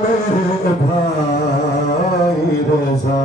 मेरे भाई रज़ा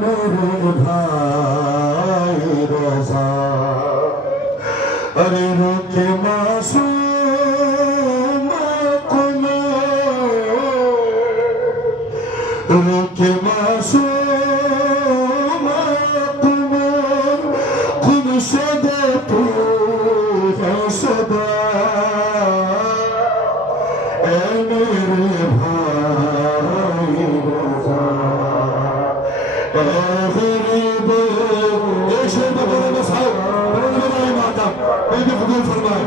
मेरे भाई रज़ा अरे रुके मासूम रुके मासूम खुद से दे तू है सदा ए मेरे भाई रज़ा गरीब एक शेर में बोले बस आओ बोले माता मैं भी कबूल फरमाए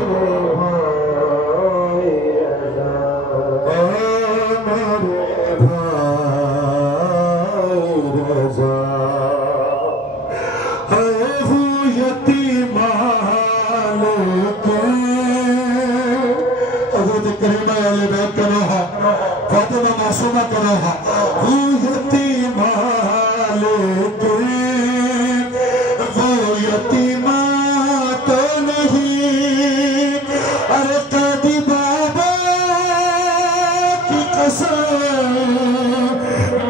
फातिमा मासूमा करो हा वो यतीमा लेके वो यतीमा तो नहीं अरे कादी बाबा की कसम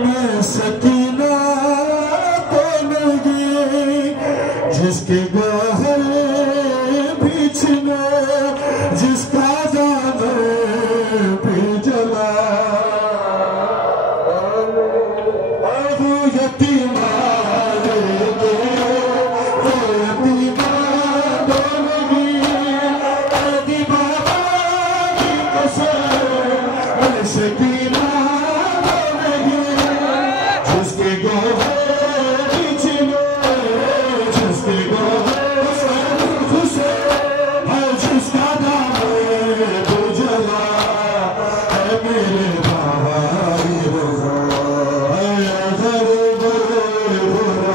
मैं सकीना तो नहीं जिसके गहर बिछने जिसका जाने भी जला वो यतीमा लेके वो यतीमा तो नहीं कादी बाबा की कसम मैं सकीना तो नहीं जिसके गहर बिछने जिसके गहर खुशे है जिसका दामन भी जला है मेरे भाई रज़ा या गरीब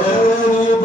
गरीब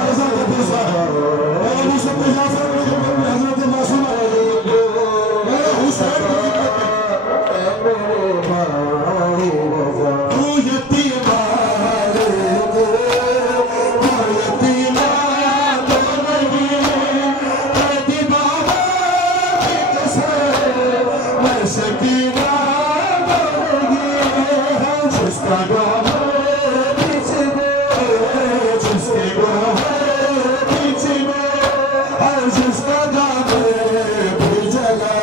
हज़रत मूसा मूसा के जाफर हज़रत मासूम हुसैन तू यतीमा लेके वो यतीमा तो नहीं कादी बाबा की कसम मैं सकीना तो नहीं जिसका गहर बिछने जिसके गहर बिछने हर जिसका दामन भी जला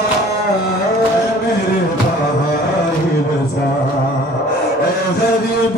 मेरे भाई रज़ा ए गरीब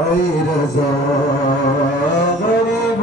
ऐ रज़ा गरीब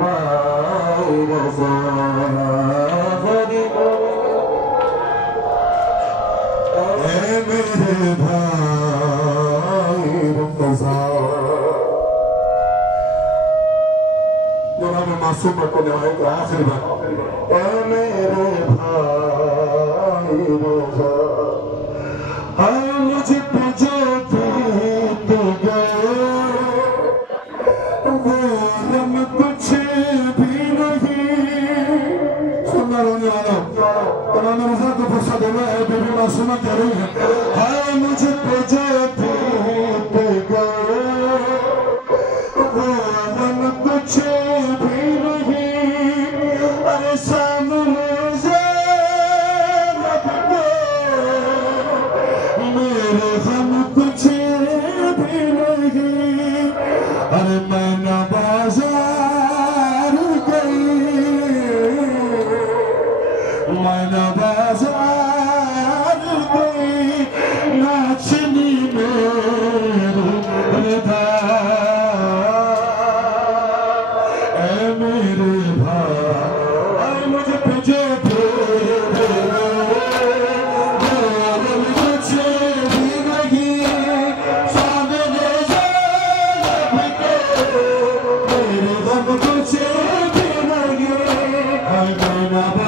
भाई रज़ा गरीब ए मेरे भाई रज़ा जनाब मासूम को नवाए तो आखिर बार ए मेरे भाई रज़ा हाय मुझ पे जो बीत गए वो हम कुछ भी नहीं सुनना रोने वाला तमाम रज़ा को फुर्सत देना है बीबी मासूमा कह रही है हाय मुझ पे जो बीत गए वो हम कुछ भी नहीं अरे सामने ज़ैनब के मेरे हम कुछ भी नहीं अरे मैं न बाजार गई मैं न बाजार गई नैना